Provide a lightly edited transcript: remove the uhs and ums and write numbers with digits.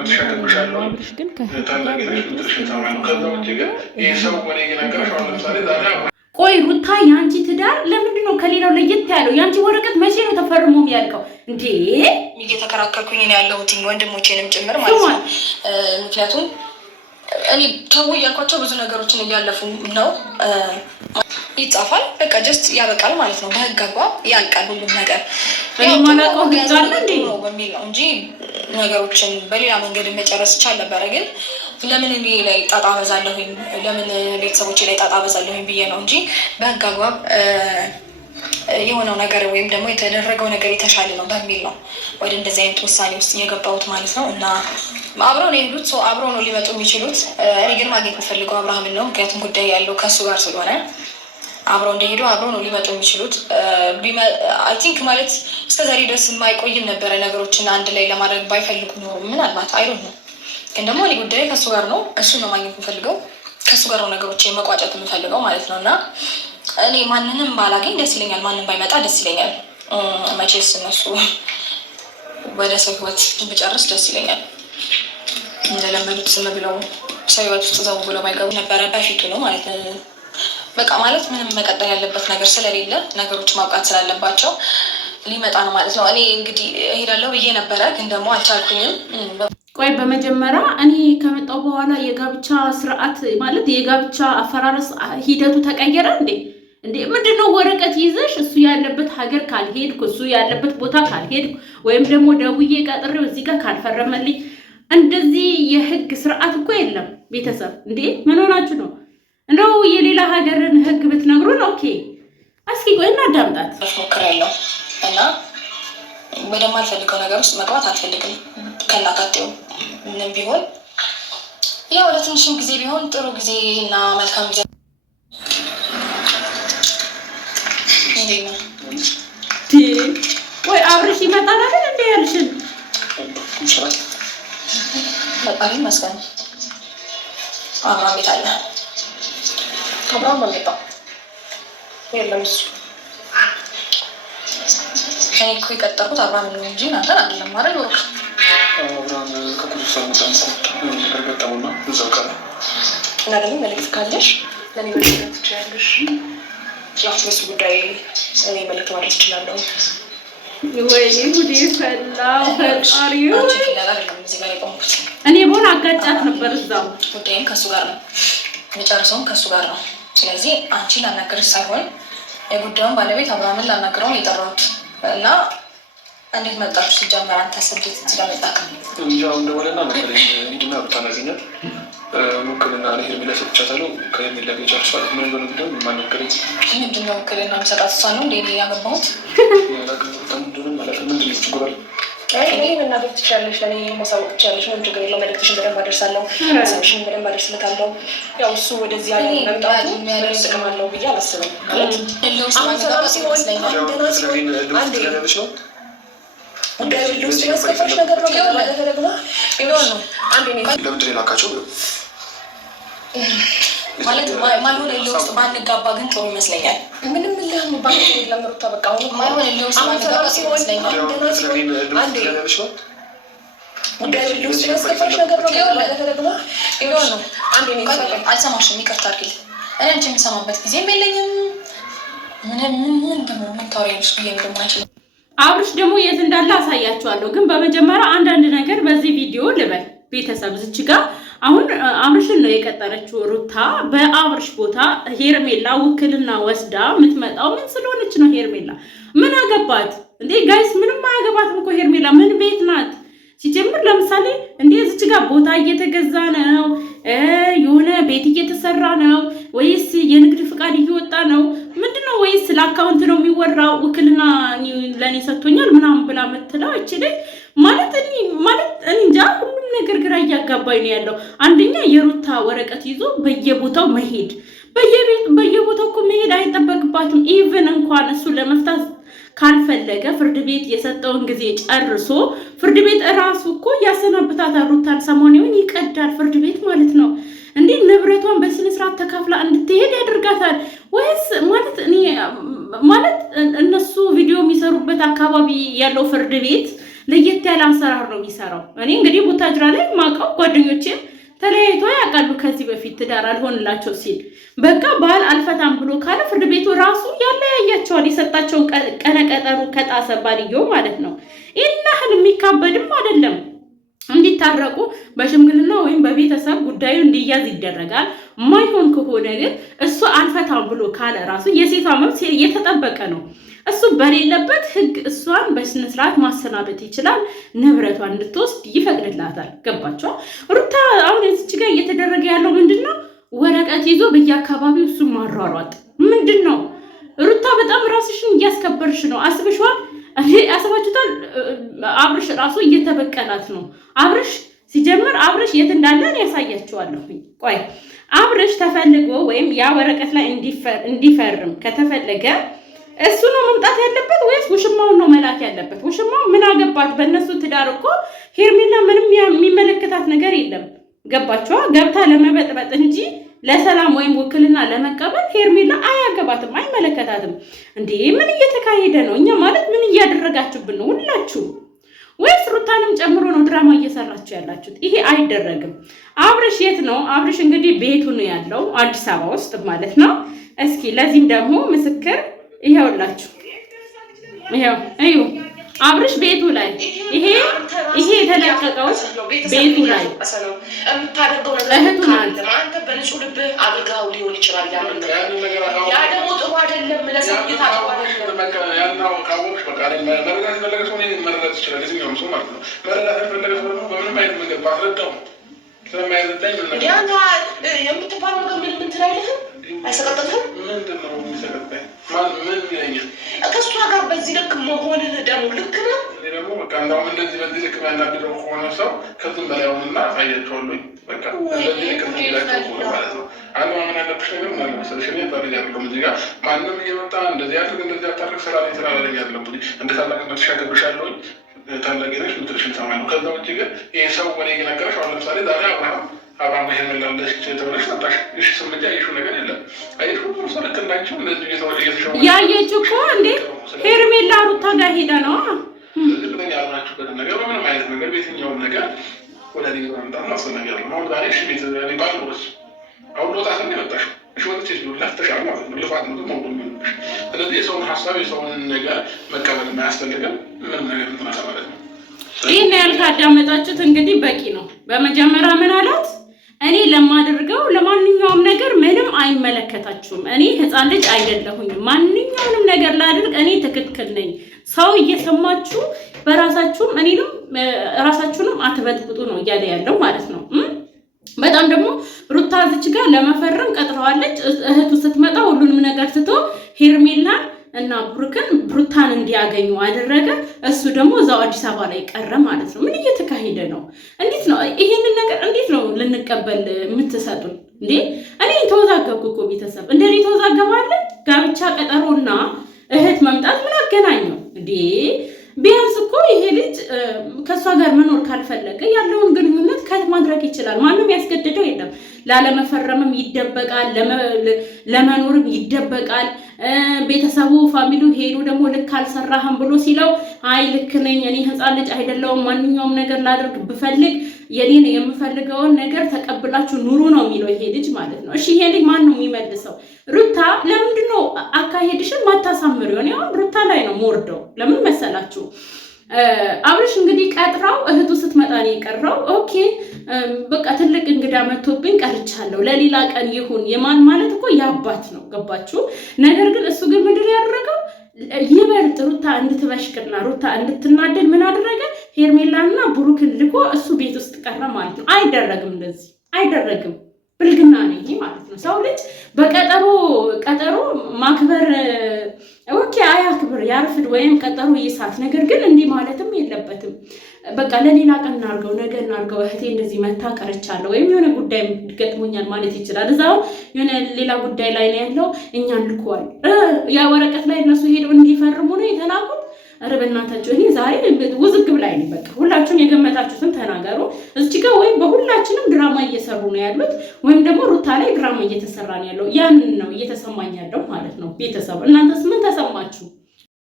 አብርሽ ግን ከህግ ጋር ቤት ውስጥ ቆይ ሩታ የአንቺ ትዳር ለምንድን ነው ከሌላው ለየት ያለው? የአንቺ ወረቀት መቼ ነው ተፈርሞ የሚያልቀው እንዴ? እየተከራከርኩኝ ነው ያለሁት ወንድሞቼንም ጭምር ማለት ነው። ምክንያቱም እኔ ተው እያልኳቸው ብዙ ነገሮችን እያለፉ ነው። ይጻፋል በቃ ጀስት ያበቃል ማለት ነው። በህግ አግባብ ያልቃል ሁሉም ነገር በሚል ነው እንጂ ነገሮችን በሌላ መንገድ መጨረስ ይቻል ነበረ። ግን ለምን እኔ ላይ ጣጣ አበዛለሁኝ፣ ለምን ቤተሰቦቼ ላይ ጣጣ አበዛለሁኝ ብዬ ነው እንጂ በህግ አግባብ የሆነው ነገር ወይም ደግሞ የተደረገው ነገር የተሻለ ነው በሚል ነው ወደ እንደዚህ አይነት ውሳኔ ውስጥ እየገባሁት ማለት ነው። እና አብረው ነው የሄዱት፣ ሰው አብረው ነው ሊመጡ የሚችሉት። እኔ ግን ማግኘት የምፈልገው አብርሃምን ነው። ምክንያቱም ጉዳይ ያለው ከእሱ ጋር ስለሆነ አብረው እንደሄዱ አብረው ነው ሊመጡ የሚችሉት። አይ ቲንክ ማለት እስከዛሬ ድረስ የማይቆይም ነበረ ነገሮችን አንድ ላይ ለማድረግ ባይፈልጉ ኖሮ ምናልባት አይዶን ነው። ግን ደግሞ እኔ ጉዳይ ከእሱ ጋር ነው፣ እሱ ነው ማግኘት የምፈልገው፣ ከእሱ ጋር ነው ነገሮች መቋጨት የምፈልገው ማለት ነው። እና እኔ ማንንም ባላገኝ ደስ ይለኛል፣ ማንም ባይመጣ ደስ ይለኛል። መቼስ እነሱ ወደ ሰው ህይወት ብጨርስ ደስ ይለኛል። እንደለመዱት ዝም ብለው ሰው ህይወት ውስጥ ዘው ብለው ባይገቡ ነበረ በፊቱ ነው ማለት ነው። በቃ ማለት ምንም መቀጠል ያለበት ነገር ስለሌለ ነገሮች ማብቃት ስላለባቸው ሊመጣ ነው ማለት ነው። እኔ እንግዲህ እሄዳለሁ ብዬ ነበረ፣ ግን ደግሞ አልቻልኩኝም። ቆይ በመጀመሪያ እኔ ከመጣሁ በኋላ የጋብቻ ስርዓት ማለት የጋብቻ አፈራረስ ሂደቱ ተቀየረ እንዴ? ምንድነው? ወረቀት ይዘሽ እሱ ያለበት ሀገር ካልሄድኩ፣ እሱ ያለበት ቦታ ካልሄድኩ፣ ወይም ደግሞ ደውዬ ቀጥሬው እዚህ ጋር ካልፈረመልኝ፣ እንደዚህ የህግ ስርዓት እኮ የለም። ቤተሰብ እንዴ ምን ሆናችሁ ነው? እንደው የሌላ ሀገርን ህግ ብትነግሩን ኦኬ። እስኪ ቆይ እናዳምጣት። ሞክሬያለሁ እና ወደማልፈልገው ነገር ውስጥ መግባት አልፈልግም። ከናካቴው ምንም ቢሆን ያው ለትንሽም ጊዜ ቢሆን ጥሩ ጊዜ እና መልካም ጊዜ ወይ አብርሽ ይመጣል አይደል እንዴ ያልሽን? በጣም ይመስገን። አብርሃም ቤት አለ። አብርሃም አልመጣም። የለም እሱ እኔ እኮ የቀጠርኩት አብርሃም ነው እንጂ እናንተን አይደለም አይደል? ወርቅ አብርሃም ከኩልሳ መጣንሳ ነገር ገጠሙና እዛው ቀረ እና ደግሞ መልዕክት ካለሽ ለኔ መልዕክት ትችላለሽ። ያው በሱ ጉዳይ እኔ መልዕክት ማድረስ እችላለሁ። ወይኔ ጉዴ ፈላ ፈጣሪው። እኔ ቦን አጋጫት ነበር እዛው። ጉዳይም ከሱ ጋር ነው የሚጨርሰውም ከሱ ጋር ነው። ስለዚህ አንቺን ላናግርሽ ሳይሆን የጉዳዩን ባለቤት አብርሃምን ላናግረው የጠራሁት እና እንዴት መጣችሁ? ሲጀመር አንተ ስንት ስለመጣክ እንጃው እንደወለና ነበር ሂድና ብታናገኛት ውክልና እኔ ሄርሜላ ሰጥቻታለሁ። ከሄርሜላ ጋር ጨርሷል። ምን እንደሆነ ጉዳዩ ማናገረኝ። ምንድን ነው ውክልና የምሰጣት? እሷ ነው እንደ እኔ ያገባሁት። ምንድን ነው ችግር አለ? እኔ መናገር ትችላለሽ፣ ለእኔ ማሳወቅ ትችላለሽ። ምንም ችግር የለውም። መልዕክትሽን በደንብ አደርሳለሁ፣ ሀሳብሽን በደንብ አደርስለታለሁ። ያው እሱ ወደዚህ መምጣቱ ምንም ጥቅም አለው ብዬ አላስብም። ማለት አሁን ሰላም ሲሆን ደህና ሲሆን አንዴ ጉዳዩ ልውስጥ ያስከፋሽ ነገር ነው። ለማለፈ ደግሞ ይሆን ነው አንዴ ለምንድን ነው የላካቸው? ማለት ማይሆን እልህ ውስጥ ባንጋባ ግን ጥሩ ይመስለኛል። ምንም እልህ ባንጋባ የለም ሩታ። በቃ አሁን ማይሆን እልህ ውስጥ ባንጋባ ጥሩ ይመስለኛል። ደህና ሲሆን አንዴ ጉዳዩ ልውስጥ ያስከፋሽ ነገር ነው። ለማለፈ ደግሞ ይሆን ነው አንዴ አልሰማሽም፣ ይቅርታ አድርጊልኝ። እኔ አንቺ የምሰማበት ጊዜም የለኝም። ምን ታወሪያለሽ ብዬ እንደማይችል አብርሽ ደግሞ የት እንዳለ አሳያችኋለሁ። ግን በመጀመሪያ አንዳንድ ነገር በዚህ ቪዲዮ ልበል ቤተሰብ። እዚች ጋር አሁን አብርሽን ነው የቀጠረችው ሩታ። በአብርሽ ቦታ ሄርሜላ ውክልና ወስዳ የምትመጣው ምን ስለሆነች ነው? ሄርሜላ ምን አገባት እንዴ ጋይስ? ምንም አያገባትም እኮ ሄርሜላ። ምን ቤት ናት ሲጀምር? ለምሳሌ እንዴ እዚች ጋር ቦታ እየተገዛ ነው? የሆነ ቤት እየተሰራ ነው ወይስ የንግድ ፍቃድ እየወጣ ነው? ምንድነው? ወይስ ለአካውንት ነው የሚወራው? ውክልና ለኔ ሰጥቶኛል ምናምን ብላ መትለው አይችልም ማለት እኔ እንጃ። ሁሉም ነገር ግራ እያጋባኝ ነው ያለው። አንደኛ የሩታ ወረቀት ይዞ በየቦታው መሄድ፣ በየቦታው እኮ መሄድ አይጠበቅባትም። ኢቭን እንኳን እሱ ለመፍታት ካልፈለገ ፍርድ ቤት የሰጠውን ጊዜ ጨርሶ ፍርድ ቤት እራሱ እኮ ያሰናብታታል ሩታን። ሰሞኑን ይቀዳል ፍርድ ቤት ማለት ነው እንዴ። ንብረቷን በስነ ስርዓት ተካፍላ እንድትሄድ ያደርጋታል ወይስ ማለት እነሱ ቪዲዮ የሚሰሩበት አካባቢ ያለው ፍርድ ቤት ለየት ያለ አሰራር ነው የሚሰራው። እኔ እንግዲህ ቡታጅራ ላይ ማውቀው ጓደኞቼም ተለያይቶ ያውቃሉ። ከዚህ በፊት ትዳር አልሆንላቸው ሲል በቃ ባል አልፈታም ብሎ ካለ ፍርድ ቤቱ ራሱ ያለያያቸዋል። የሰጣቸውን ቀነቀጠሩ ከጣሰ ባልየው ማለት ነው። ይህን ያህል የሚካበድም አይደለም። እንዲታረቁ በሽምግልና ወይም በቤተሰብ ጉዳዩ እንዲያዝ ይደረጋል። ማይሆን ከሆነ ግን እሱ አልፈታም ብሎ ካለ ራሱ የሴቷ መብት የተጠበቀ ነው። እሱ በሌለበት ህግ እሷን በስነ ስርዓት ማሰናበት ይችላል። ንብረቷን እንድትወስድ ይፈቅድላታል። ገባቸው? ሩታ አሁን እዚች ጋር እየተደረገ ያለው ምንድነው? ወረቀት ይዞ በየአካባቢው እሱ ማሯሯጥ ምንድነው? ሩታ በጣም ራስሽን እያስከበርሽ ነው። አስበሽዋል? አስባችሁታል? አብርሽ ራሱ እየተበቀላት ነው። አብርሽ ሲጀምር አብርሽ የት እንዳለ ያሳያችኋለሁ። ቆይ አብርሽ ተፈልጎ ወይም ያ ወረቀት ላይ እንዲፈርም ከተፈለገ እሱ ነው መምጣት ያለበት ወይስ ውሽማውን ነው መላክ ያለበት? ውሽማው ምን አገባት? በእነሱ ትዳር እኮ ሄርሜላ ምንም የሚመለከታት ነገር የለም። ገባችኋ? ገብታ ለመበጥበጥ እንጂ ለሰላም ወይም ውክልና ለመቀበል ሄርሜላ አያገባትም፣ አይመለከታትም። እንዴ ምን እየተካሄደ ነው? እኛ ማለት ምን እያደረጋችሁብን ነው ሁላችሁ? ወይስ ሩታንም ጨምሮ ነው ድራማ እየሰራችሁ ያላችሁት? ይሄ አይደረግም። አብርሽ የት ነው? አብርሽ እንግዲህ ቤቱ ነው ያለው አዲስ አበባ ውስጥ ማለት ነው። እስኪ ለዚህም ደግሞ ምስክር ይሄውላችሁ፣ ይሄው እዩ አብርሽ ቤቱ ላይ ይሄ የተለቀቀው ቤቱ ላይ እህቱ ናት። አንተ በንጹህ ልብ አድርገው ሊሆን ይችላል። ያ ደግሞ ጥሩ አይደለም። ለሰውየት የምትባለው ነገር ምን ትላለህ? አይሰቀጥልህም? ምንድነው የሚሰቀጥልህ? ምን ይለኛል? ከእሷ ጋር በዚህ ልክ መሆንን ደግሞ ልክ ነው። ደግሞ በቃ እንደውም እንደዚህ በዚህ ልክ የሚያናድደው ከሆነ ሰው ከዚህም በላይ ሆንና አሳያቸዋለሁኝ። በቃ እንደዚህ ልክ የሚላቸው ከሆነ ማለት ነው። አንድ ማመን ያለብሽ ነገር ምን መሰለሽ? እኔ ታደግ ያለው እዚህ ጋር ማንም እየመጣ እንደዚህ ያድርግ እንደዚህ አታድርግ ስላለኝ ስላለኝ ያለው እንደ ታላቅነት ሻገብሻለሁኝ። ታላቅ ነሽ ምትልሽን ሰማይ ነው። ከዛ ውጭ ግን ይህ ሰው ወደ ነገረሽ አሁን ለምሳሌ ዛሬ አብርሃም ሄርሜላለች ተብለሽ መጣሽ። እሺ ስምጃ የሽው ነገር የለም። አይ ሁሉ ሰው ልክ እንዳንቺው እንደዚህ እየተሸው ያየች እኮ እንዴ ሄርሜላ ሩታ ጋር ሄዳ ነው። ስለዚህ ብለን ያልናችሁበትን ነገር በምንም አይነት ነገር ቤትኛውም ነገር ወደ እኔ ማምጣት ማስፈል ነገር ነው። አሁን ዛሬ እሺ ቤት ባል ወስ አሁን ወጣ ሰው የመጣሽው እሺ ወጥቼ ነው ለፍተሻል ማለት ነው። ልፋት ነው ደግሞ የሚሆንብሽ። ስለዚህ የሰውን ሀሳብ የሰውን ነገር መቀበል የማያስፈልገን ምንም ነገር እንትናሳ ማለት ነው። ይህን ያህል ካዳመጣችሁት እንግዲህ በቂ ነው። በመጀመሪያ ምን አላት? እኔ ለማደርገው ለማንኛውም ነገር ምንም አይመለከታችሁም። እኔ ህፃን ልጅ አይደለሁኝም። ማንኛውንም ነገር ላድርግ እኔ ትክክል ነኝ። ሰው እየሰማችሁ በራሳችሁም እኔንም ራሳችሁንም አትበጥብጡ ነው እያለ ያለው ማለት ነው። በጣም ደግሞ ሩታ እዚች ጋር ለመፈረም ቀጥረዋለች። እህቱ ስትመጣ ሁሉንም ነገር ትቶ ሄርሜላን እና ብሩታን እንዲያገኙ አደረገ። እሱ ደግሞ እዛው አዲስ አበባ ላይ ቀረ ማለት ነው። ምን እየተካሄደ ነው? እንዴት ነው ይሄንን ነገር እንዴት ነው ልንቀበል የምትሰጡን እንዴ? እኔ ተወዛገብኩ እኮ ቤተሰብ እንደኔ ተወዛገባለ። ጋብቻ ቀጠሮና እህት መምጣት ምን አገናኘው እንዴ? ቢያንስ እኮ ይሄ ልጅ ከሷ ጋር መኖር ካልፈለገ ያለውን ግንኙነት ከት ማድረግ ይችላል። ማንም ያስገድደው የለም። ላለመፈረምም ይደበቃል፣ ለመኖርም ይደበቃል። ቤተሰቡ ፋሚሊው ሄዱ ደግሞ ልክ አልሰራህም ብሎ ሲለው አይ ልክ ነኝ እኔ ህፃን ልጅ አይደለሁም፣ ማንኛውም ነገር ላደርግ ብፈልግ የኔን የምፈልገውን ነገር ተቀብላችሁ ኑሩ ነው የሚለው ይሄ ልጅ ማለት ነው። እሺ ይሄ ልጅ ማን ነው የሚመልሰው? ሩታ ለምንድን ነው አካሄድሽን ማታሳምሪው? እኔ አሁን ሩታ ላይ ነው የምወርደው። ለምን መሰላችሁ? አብርሽ እንግዲህ ቀጥራው እህቱ ስትመጣ ነው የቀረው። ኦኬ በቃ ትልቅ እንግዳ መጥቶብኝ ቀርቻለሁ፣ ለሌላ ቀን ይሁን። የማን ማለት እኮ ያባት ነው። ገባችሁ? ነገር ግን እሱ ግን ምንድን ነው ያደረገው? ይበልጥ ሩታ እንድትበሽቅና ሩታ እንድትናደድ ምን አደረገ? ሄርሜላና ብሩክን ልኮ እሱ ቤት ውስጥ ቀረ ማለት ነው። አይደረግም፣ እንደዚህ አይደረግም። ብልግና ነው ይሄ ማለት ነው። ሰው ልጅ በቀጠሮ ማክበር ኦኬ አያክብር ያርፍድ ወይም ቀጠሮ ይሳት። ነገር ግን እንዲህ ማለትም የለበትም። በቃ ለሌላ ቀን እናርገው፣ ነገ እናርገው፣ እህቴ እንደዚህ መታ ቀርቻለሁ ወይም የሆነ ጉዳይ ገጥሞኛል ማለት ይችላል። እዛው የሆነ ሌላ ጉዳይ ላይ ነው ያለው፣ እኛን ልኳል። ያ ወረቀት ላይ እነሱ ሄደው እንዲፈርሙ ነው የተላኩት። ኧረ በእናታችሁ እኔ ዛሬ ውዝግብ ላይ ነኝ። በቃ ሁላችሁም የገመታችሁትን ተናገሩ። እዚህ ጋር ወይም በሁላችንም ድራማ እየሰሩ ነው ያሉት ወይም ደግሞ ሩታ ላይ ድራማ እየተሰራ ነው ያለው። ያንን ነው እየተሰማኝ ያለው ማለት ነው። ቤተሰብ እናንተስ ምን ተሰማችሁ?